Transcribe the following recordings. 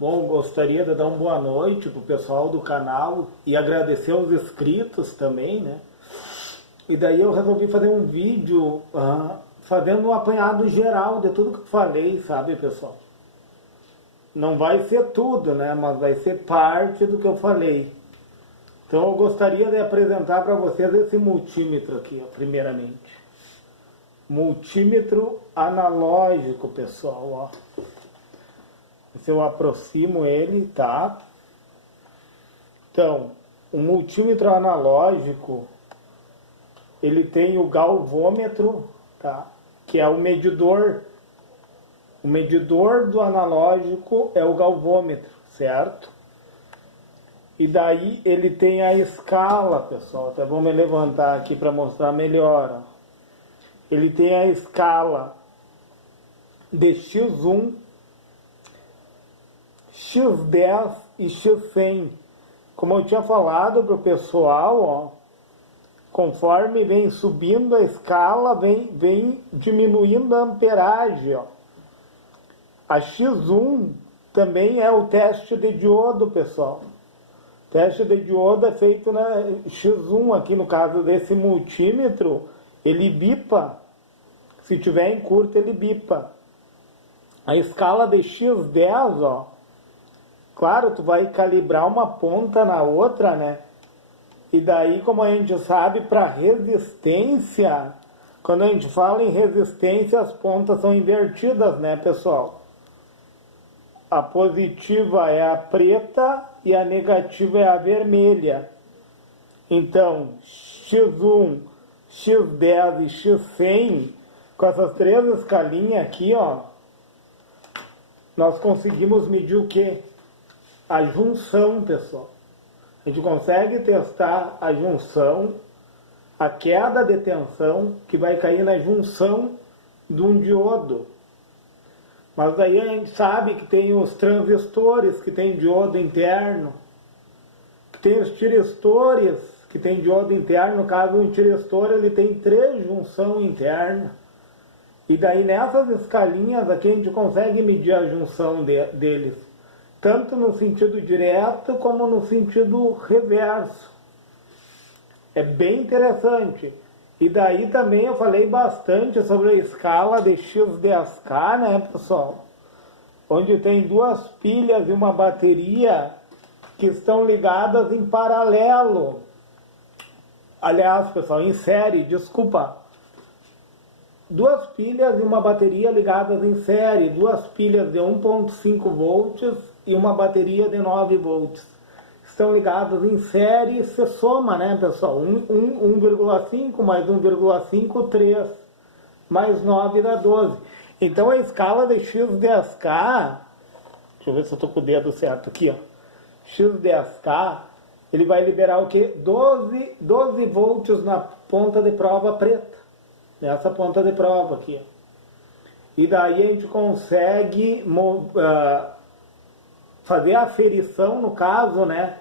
Bom, gostaria de dar uma boa noite pro pessoal do canal e agradecer aos inscritos também, né? E daí eu resolvi fazer um vídeo fazendo um apanhado geral de tudo que eu falei, sabe, pessoal? Não vai ser tudo, né? Mas vai ser parte do que eu falei. Então eu gostaria de apresentar para vocês esse multímetro aqui, ó, primeiramente. Multímetro analógico, pessoal, ó. Se eu aproximo ele, tá? Então, o multímetro analógico, ele tem o galvômetro, tá? Que é o medidor. O medidor do analógico é o galvômetro, certo? E daí ele tem a escala, pessoal. Até vou me levantar aqui para mostrar melhor, ó. Ele tem a escala de X1, X10 e X100. Como eu tinha falado para o pessoal, ó, conforme vem subindo a escala, vem diminuindo a amperagem. Ó. A X1 também é o teste de diodo, pessoal. O teste de diodo é feito na X1, aqui no caso desse multímetro, ele bipa. Se tiver em curto, ele bipa. A escala de X10, ó, claro, tu vai calibrar uma ponta na outra, né? E daí, como a gente sabe, para resistência, quando a gente fala em resistência, as pontas são invertidas, né, pessoal? A positiva é a preta e a negativa é a vermelha. Então, X1, X10 e X100, com essas três escalinhas aqui, ó, nós conseguimos medir o quê? A junção, pessoal. A gente consegue testar a junção, a queda de tensão que vai cair na junção de um diodo. Mas daí a gente sabe que tem os transistores que tem diodo interno, que tem os tiristores que tem diodo interno. No caso, um tiristor ele tem 3 junções internas. E daí nessas escalinhas aqui a gente consegue medir a junção deles, tanto no sentido direto como no sentido reverso. É bem interessante. E daí também eu falei bastante sobre a escala de X10K, né, pessoal? Onde tem 2 pilhas e uma bateria que estão ligadas em paralelo. Aliás, pessoal, em série, desculpa. 2 pilhas e uma bateria ligadas em série, 2 pilhas de 1.5 volts e uma bateria de 9 volts. Estão ligados em série e se soma, né, pessoal? 1,5 mais 1,5, 3. Mais 9 dá 12. Então a escala de X10K, deixa eu ver se eu estou com o dedo certo aqui, ó. X10K, ele vai liberar o quê? 12 volts na ponta de prova preta. Nessa ponta de prova aqui. E daí a gente consegue fazer a aferição, no caso, né,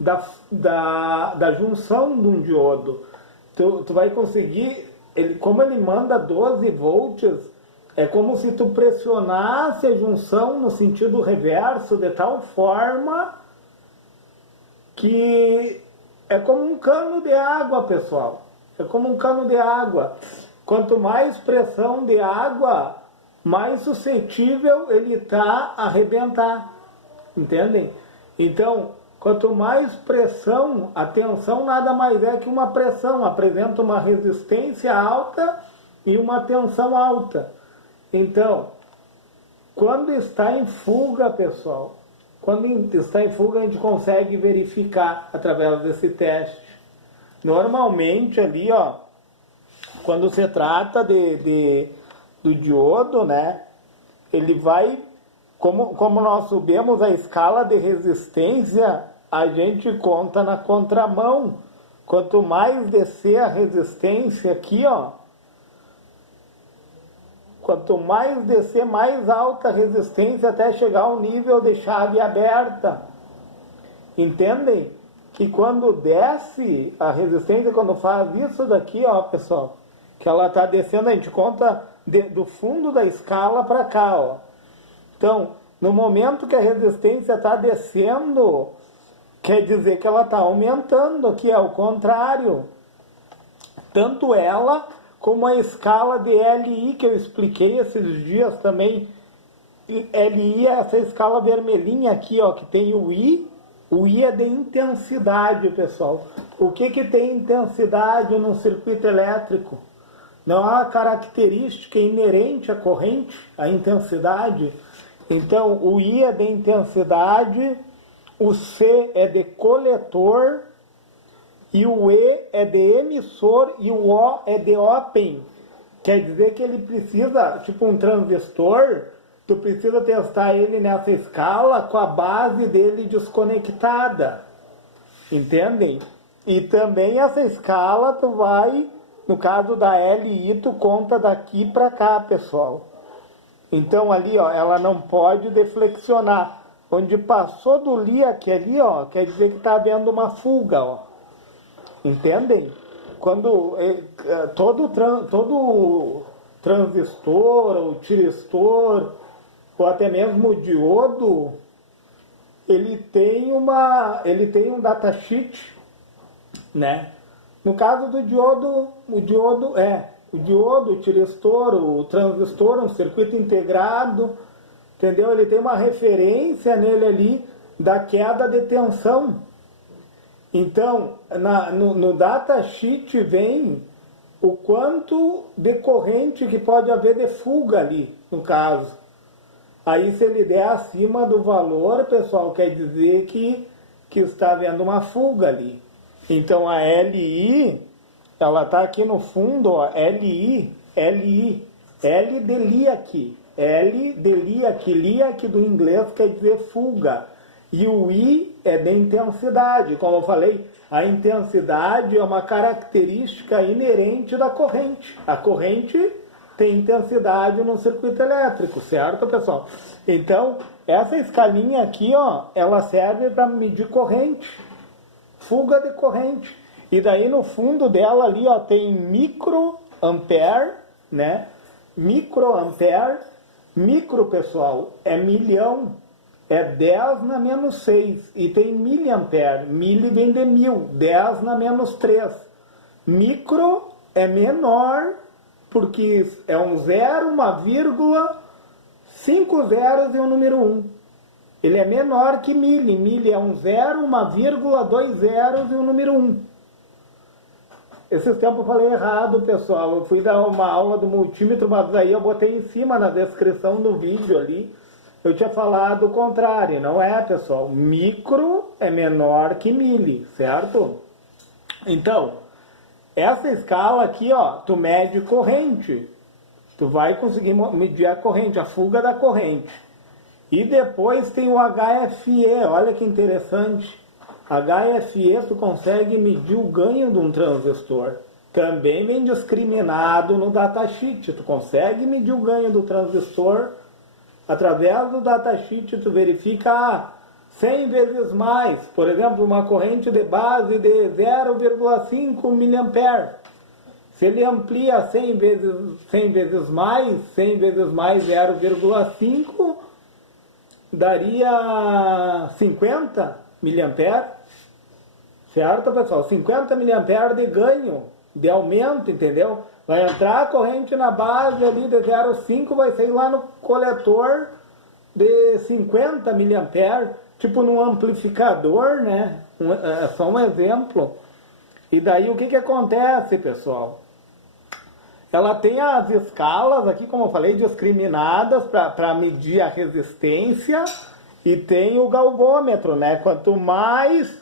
da junção de um diodo. Tu vai conseguir, como ele manda 12 volts, é como se tu pressionasse a junção no sentido reverso, de tal forma que é como um cano de água, pessoal. É como um cano de água. Quanto mais pressão de água, mais suscetível ele está a arrebentar. Entendem? Então, quanto mais pressão, a tensão nada mais é que uma pressão. Apresenta uma resistência alta e uma tensão alta. Então, quando está em fuga, pessoal, quando está em fuga a gente consegue verificar através desse teste. Normalmente ali, ó, quando se trata do diodo, né, ele vai, como nós subimos a escala de resistência, a gente conta na contramão. Quanto mais descer a resistência aqui, ó, quanto mais descer, mais alta a resistência até chegar ao nível de chave aberta. Entendem? Que quando desce a resistência, quando faz isso daqui, ó, pessoal, que ela está descendo, a gente conta do fundo da escala para cá, ó. Então, No momento que a resistência está descendo, quer dizer que ela está aumentando, que é o contrário. Tanto ela como a escala de LI, que eu expliquei esses dias também. LI é essa escala vermelhinha aqui, ó, que tem o I. O I é de intensidade, pessoal. O que tem intensidade num circuito elétrico? Não há uma característica inerente à corrente, à intensidade. Então, o I é de intensidade, o C é de coletor, e o E é de emissor, e o O é de open. Quer dizer que ele precisa, tipo um transistor, tu precisa testar ele nessa escala com a base dele desconectada. Entendem? E também essa escala tu vai, no caso da LI, tu conta daqui para cá, pessoal. Então ali, ó, ela não pode deflexionar. Onde passou do Li aqui ali, ó, quer dizer que está havendo uma fuga, ó. Entendem? Quando todo transistor, ou tiristor, ou até mesmo o diodo, ele tem um datasheet, né? No caso do diodo, o diodo, o tiristor, o transistor, um circuito integrado, entendeu? Ele tem uma referência nele ali da queda de tensão. Então, no datasheet vem o quanto de corrente que pode haver de fuga ali, no caso. Aí, se ele der acima do valor, pessoal, quer dizer que está havendo uma fuga ali. Então, a LI, ela está aqui no fundo, ó, L de LIAC. L de LIAC. LIAC do inglês quer dizer fuga. E o I é de intensidade. Como eu falei, a intensidade é uma característica inerente da corrente. A corrente tem intensidade no circuito elétrico, certo, pessoal? Então, essa escalinha aqui, ó, ela serve para medir corrente, fuga de corrente. E daí no fundo dela ali, ó, tem microampere, né? Microampere, micro, pessoal, é milhão. É 10 na menos 6. E tem miliampere. Mili vem de 1000. 10 na menos 3. Micro é menor, porque é um 0, uma vírgula, 5 zeros e um número 1. Ele é menor que mili. Mili é um 0, uma vírgula, 2 zeros e um número 1. Esses tempos eu falei errado, pessoal. Eu fui dar uma aula do multímetro, mas aí eu botei em cima na descrição do vídeo ali. Eu tinha falado o contrário, não é, pessoal? Micro é menor que mili, certo? Então, essa escala aqui, ó, tu mede corrente. Tu vai conseguir medir a corrente, a fuga da corrente. E depois tem o HFE, olha que interessante. HFE tu consegue medir o ganho de um transistor. Também vem discriminado no datasheet. Tu consegue medir o ganho do transistor. Através do datasheet tu verifica 100 vezes mais. Por exemplo, uma corrente de base de 0,5 mA. Se ele amplia 100 vezes mais 0,5, daria 50 mA. Certo, pessoal? 50 mA de ganho, de aumento, entendeu? Vai entrar a corrente na base ali de 0,5, vai sair lá no coletor de 50 mA, tipo num amplificador, né? É só um exemplo. E daí o que acontece, pessoal? Ela tem as escalas aqui, como eu falei, discriminadas para medir a resistência, e tem o galvômetro, né? Quanto mais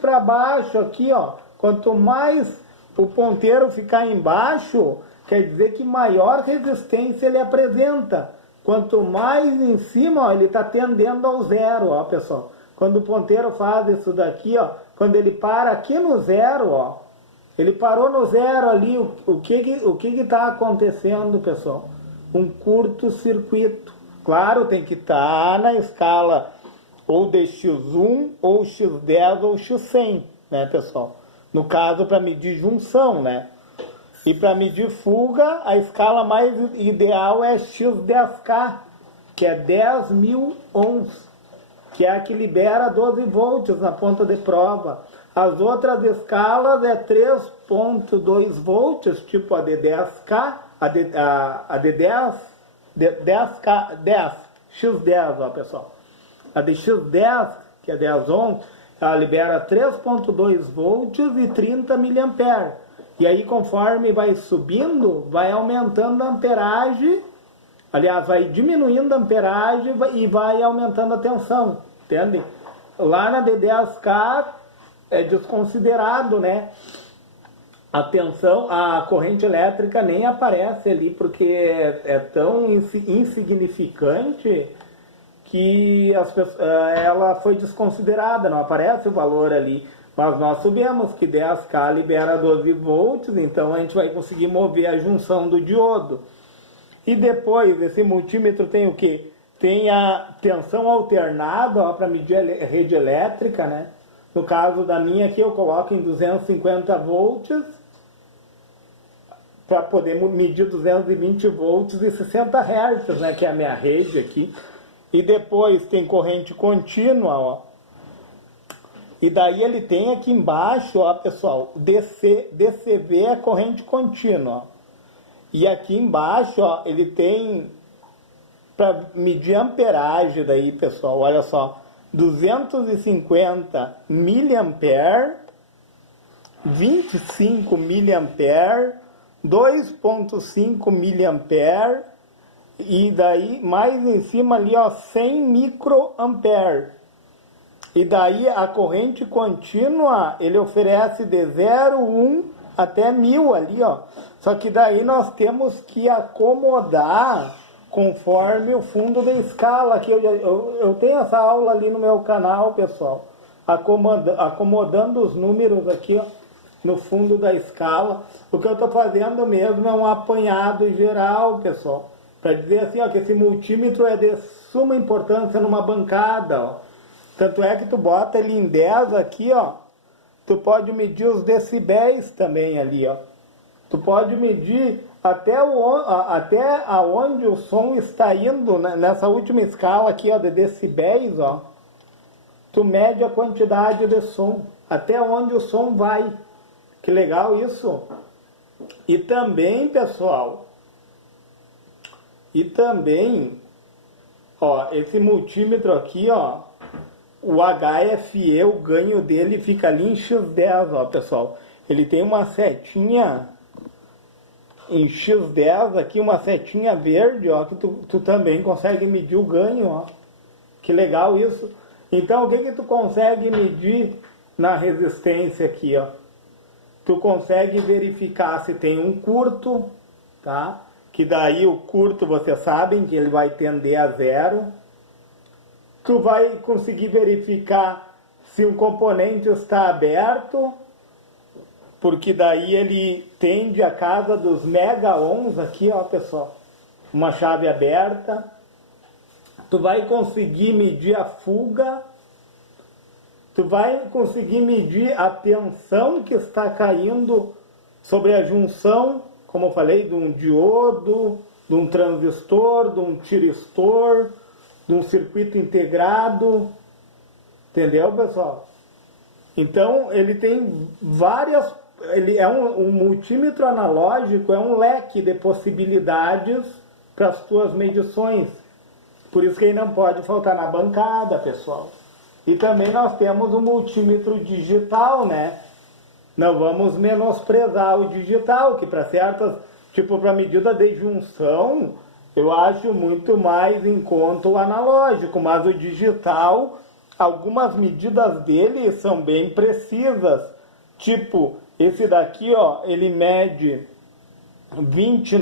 para baixo aqui, ó, quanto mais o ponteiro ficar embaixo, quer dizer que maior resistência ele apresenta. Quanto mais em cima, ó, ele está tendendo ao zero, ó, pessoal. Quando o ponteiro faz isso daqui, ó, quando ele para aqui no zero, ó, ele parou no zero ali, o que está acontecendo, pessoal? Um curto-circuito. Claro, tem que estar na escala ou de X1, ou X10, ou X100, né, pessoal? No caso, para medir junção, né? E para medir fuga, a escala mais ideal é X10K. que é 10.000 ohms, que é a que libera 12 volts na ponta de prova. As outras escalas é 3.2 volts, tipo a de 10K, a de 10K, X10, ó, pessoal. A de X10, que é 10 ohms, ela libera 3.2 volts e 30 mA. E aí, conforme vai subindo, vai aumentando a amperagem, aliás, vai diminuindo a amperagem e vai aumentando a tensão, entende? Lá na D10K é desconsiderado, né? A tensão, a corrente elétrica nem aparece ali, porque é tão insignificante que ela foi desconsiderada, não aparece o valor ali. Mas nós sabemos que 10K libera 12 volts, então a gente vai conseguir mover a junção do diodo. E depois, esse multímetro tem o quê? Tem a tensão alternada para medir a rede elétrica, né? No caso da minha aqui, eu coloco em 250 volts, para poder medir 220 volts e 60 Hz, né? Que é a minha rede aqui. E depois tem corrente contínua, ó. E daí ele tem aqui embaixo, ó, pessoal, DCV é corrente contínua. E aqui embaixo, ó, ele tem para medir amperagem daí, pessoal, olha só, 250 mA, 25 mA, 2.5 mA e daí mais em cima ali, ó, 100 microampere. E daí a corrente contínua, ele oferece de 0,1 até 1000 ali, ó. Só que daí nós temos que acomodar conforme o fundo da escala. Aqui eu tenho essa aula ali no meu canal, pessoal. Acomodando os números aqui, ó, no fundo da escala. O que eu estou fazendo mesmo é um apanhado geral, pessoal. Para dizer assim, ó, que esse multímetro é de suma importância numa bancada, ó. Tanto é que tu bota ele em 10 aqui, ó. Tu pode medir os decibéis também ali, ó. Tu pode medir até aonde o som está indo, né? Nessa última escala aqui, ó, de decibéis, ó. Tu mede a quantidade de som, até onde o som vai. Que legal isso. E também, pessoal, ó, esse multímetro aqui, ó, o HFE, o ganho dele fica ali em X10, ó, pessoal. Ele tem uma setinha em X10 aqui, uma setinha verde, ó, que tu também consegue medir o ganho, ó. Que legal isso. Então, o que tu consegue medir na resistência aqui, ó? Tu consegue verificar se tem um curto, tá? Que daí o curto, vocês sabem que ele vai tender a 0. Tu vai conseguir verificar se um componente está aberto, porque daí ele tende a casa dos mega ohms aqui, ó, pessoal. Uma chave aberta. Tu vai conseguir medir a fuga. Tu vai conseguir medir a tensão que está caindo sobre a junção, como eu falei, de um diodo, de um transistor, de um tiristor, de um circuito integrado. Entendeu, pessoal? Então, ele tem várias... Ele é um multímetro analógico, é um leque de possibilidades para as tuas medições. Por isso que ele não pode faltar na bancada, pessoal. E também nós temos o multímetro digital, né? Não vamos menosprezar o digital, que para certas, tipo para medida de junção, eu acho muito mais em conta o analógico, mas o digital, algumas medidas dele são bem precisas. Tipo, esse daqui, ó, ele mede 20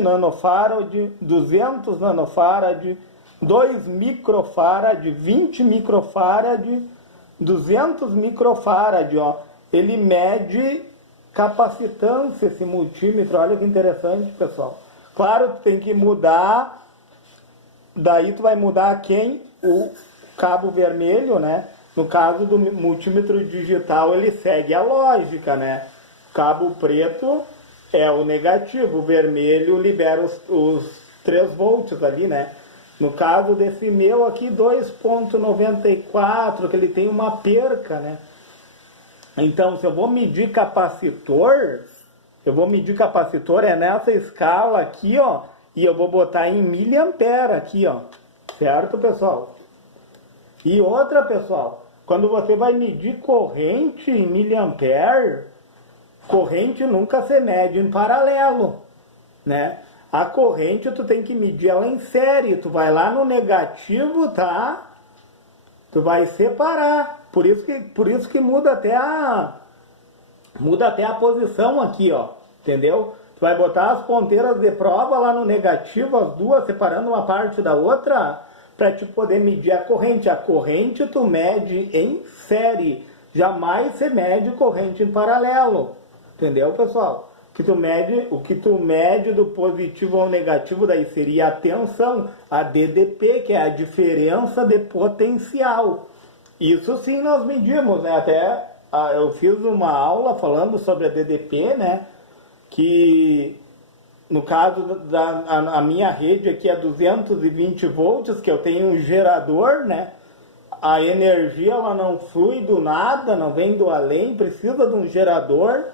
nanofarad, 200 nanofarad, 2 microfarad, 20 microfarad, 200 microfarad, ó. Ele mede capacitância, esse multímetro. Olha que interessante, pessoal. Claro, tu tem que mudar, daí tu vai mudar quem? O cabo vermelho, né? No caso do multímetro digital, ele segue a lógica, né? Cabo preto é o negativo, o vermelho libera 3 volts ali, né? No caso desse meu aqui, 2,94, que ele tem uma perca, né? Então, se eu vou medir capacitor, é nessa escala aqui, ó, e eu vou botar em miliampere aqui, ó, certo, pessoal? E outra, pessoal, quando você vai medir corrente em miliampere, corrente nunca se mede em paralelo, né? A corrente tu tem que medir ela em série, tu vai lá no negativo, tá? Tu vai separar, por isso que muda até a posição aqui, ó, entendeu? Tu vai botar as ponteiras de prova lá no negativo, as duas separando uma parte da outra, para te poder medir a corrente. A corrente tu mede em série, jamais se mede corrente em paralelo, entendeu, pessoal? O que tu mede do positivo ao negativo, daí seria a tensão, a DDP, que é a diferença de potencial. Isso sim nós medimos, né? Até eu fiz uma aula falando sobre a DDP, né? Que no caso a minha rede aqui é 220 volts, que eu tenho um gerador, né? A energia ela não flui do nada, não vem do além, precisa de um gerador,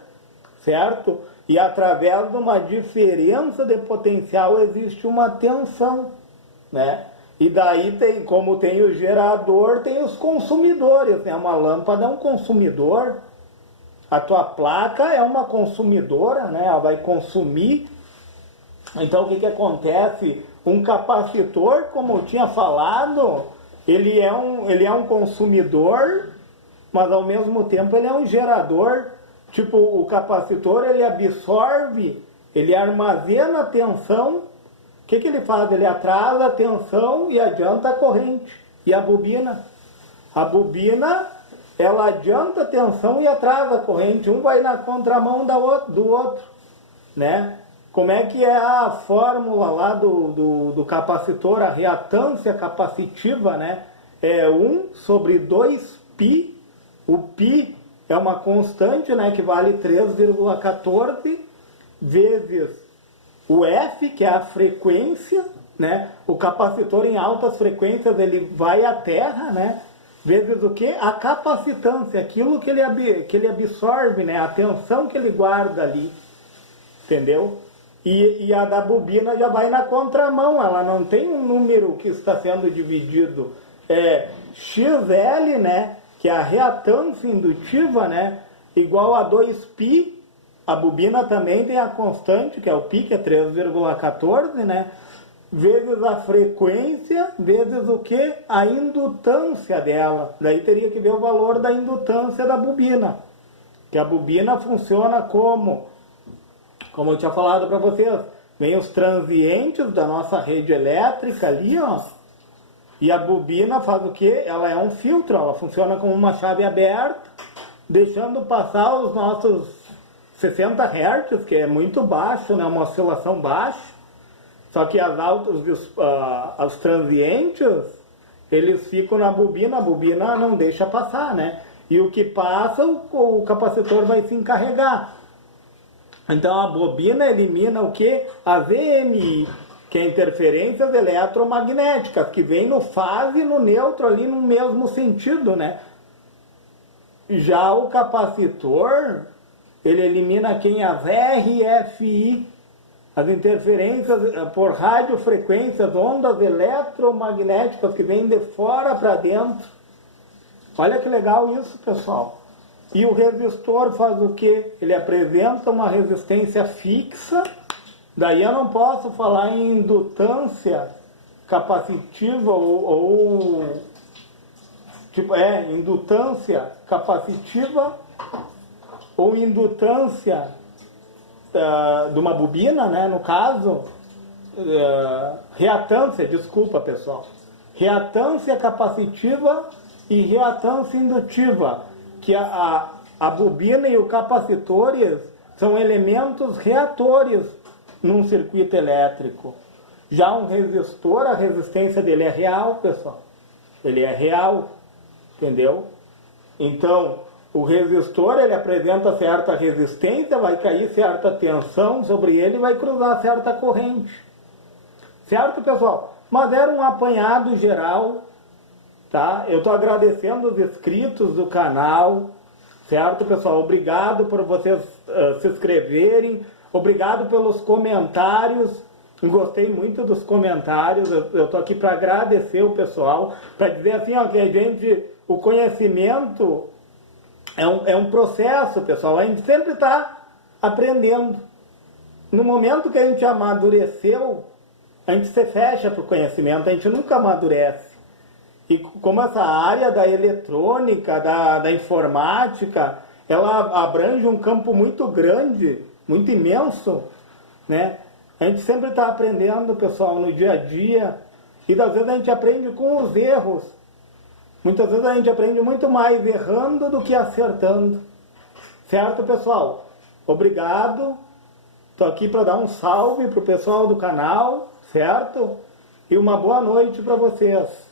certo? E através de uma diferença de potencial existe uma tensão, né? E daí, como tem o gerador, tem os consumidores, né? Uma lâmpada é um consumidor, a tua placa é uma consumidora, né? Ela vai consumir. Então, o que acontece? Um capacitor, como eu tinha falado, ele é um consumidor, mas ao mesmo tempo ele é um gerador. Tipo, o capacitor, ele absorve, ele armazena a tensão. O que ele faz? Ele atrasa a tensão e adianta a corrente. E a bobina? A bobina, ela adianta a tensão e atrasa a corrente. Um vai na contramão do outro, né? Como é que é a fórmula lá do capacitor, a reatância capacitiva, né? É 1 sobre 2π. O π é uma constante, né, que vale 3,14 vezes o F, que é a frequência, né? O capacitor em altas frequências, ele vai à Terra, né? Vezes o quê? A capacitância, aquilo que ele absorve, né? A tensão que ele guarda ali, entendeu? E a da bobina já vai na contramão, ela não tem um número que está sendo dividido. É XL, né? Que é a reatância indutiva, né, igual a 2π, a bobina também tem a constante, que é o π, que é 3,14, né, vezes a frequência, vezes o que? A indutância dela. Daí teria que ver o valor da indutância da bobina, que a bobina funciona como eu tinha falado para vocês, vem os transientes da nossa rede elétrica ali, ó. E a bobina faz o quê? Ela é um filtro, ela funciona como uma chave aberta, deixando passar os nossos 60 Hz, que é muito baixo, né? Uma oscilação baixa. Só que os transientes, eles ficam na bobina, a bobina não deixa passar, né? E o que passa, o capacitor vai se encarregar. Então a bobina elimina o quê? A VMI, que é interferências eletromagnéticas, que vem no fase e no neutro ali no mesmo sentido, né? Já o capacitor, ele elimina quem? As RFI, as interferências por radiofrequências, ondas eletromagnéticas que vêm de fora para dentro. Olha que legal isso, pessoal. E o resistor faz o quê? Ele apresenta uma resistência fixa. Daí eu não posso falar em indutância capacitiva indutância capacitiva ou indutância de uma bobina, né? No caso, reatância, desculpa pessoal, reatância capacitiva e reatância indutiva, que a bobina e o capacitores são elementos reatores num circuito elétrico. Já um resistor, a resistência dele é real, pessoal. Ele é real, entendeu? Então, o resistor, ele apresenta certa resistência, vai cair certa tensão sobre ele e vai cruzar certa corrente. certo, pessoal? Mas era um apanhado geral, tá? Eu estou agradecendo os inscritos do canal, certo, pessoal? Obrigado por vocês se inscreverem, obrigado pelos comentários. Gostei muito dos comentários. Eu estou aqui para agradecer o pessoal, para dizer assim, ó, que a gente, o conhecimento é um processo, pessoal. A gente sempre está aprendendo. No momento que a gente amadureceu, a gente se fecha para o conhecimento, a gente nunca amadurece. E como essa área da eletrônica, da informática, ela abrange um campo muito grande, muito imenso, né? A gente sempre está aprendendo, pessoal, no dia a dia. E às vezes a gente aprende com os erros. Muitas vezes a gente aprende muito mais errando do que acertando. Certo, pessoal? Obrigado. Estou aqui para dar um salve para o pessoal do canal, certo? E uma boa noite para vocês.